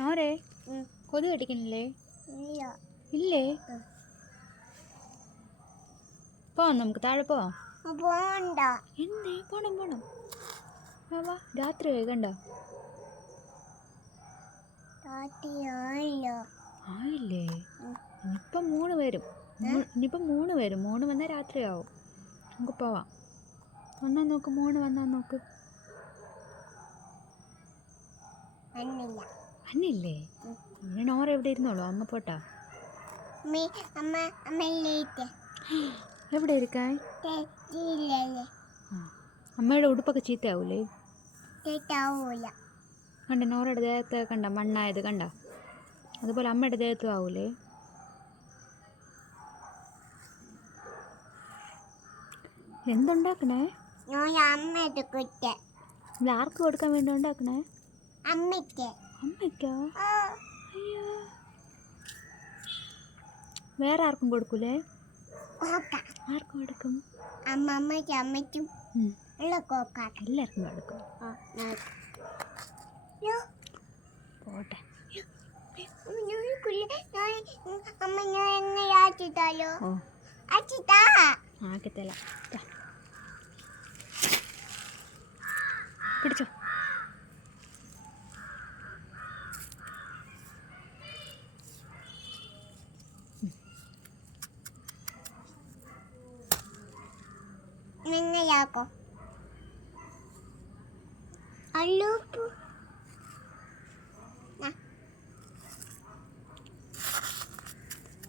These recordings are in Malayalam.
ആരെ കൊതു കടിക്കണില്ലേ? ഇല്ലേ? പോവാം, നമുക്ക് താഴെ പോവാം. എന്തേ? പോണം പോണം. വാ, രാത്രി കണ്ട ആയില്ലേ? ഇനിയിപ്പം 3 വരും. ഇനിയിപ്പം 3 വരും. 3 വന്നാൽ രാത്രിയാവും. നമുക്ക് പോവാം. വന്നാ നോക്ക്, 3 വന്നാ നോക്ക്. അന്നില്ലേ? പിന്നെ നോറ എവിടെ ഇരുന്നോളൂ, അമ്മ പോട്ടാ. എവിടെ ഇരിക്കാൻ? അമ്മയുടെ ഉടുപ്പൊക്കെ ചീത്തയാവൂലേ? കണ്ട നോറയുടെ ദേഹത്ത് കണ്ട മണ്ണായത് കണ്ട, അതുപോലെ അമ്മയുടെ ദേഹത്തും ആവൂലേ? എന്തുണ്ടാക്കണേ? ഇത് ആർക്ക് കൊടുക്കാൻ വേണ്ടി ഉണ്ടാക്കണേ? അമ്മയ്ക്കോ? അയ്യോ, വേറെ ആർക്കും കൊടുക്കൂലേ? ആർക്കും കൊടുക്കും? അമ്മയ്ക്കും എല്ലാവർക്കും കൊടുക്കും. പോട്ടെ. ആക്കിത്തല പിടിച്ചോ.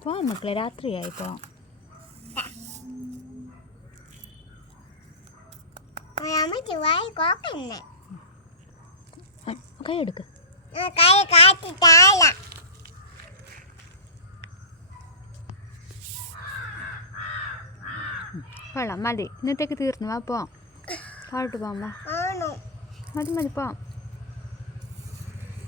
പോവാം മക്കളെ, രാത്രിയായി. പോവാം. കൈ എടുക്ക്. കൊള്ളാം, മതി. ഇന്നത്തേക്ക് തീർന്നു. വാ പോവാം, താഴോട്ട് പോവാം. വാ, മതി പോവാം.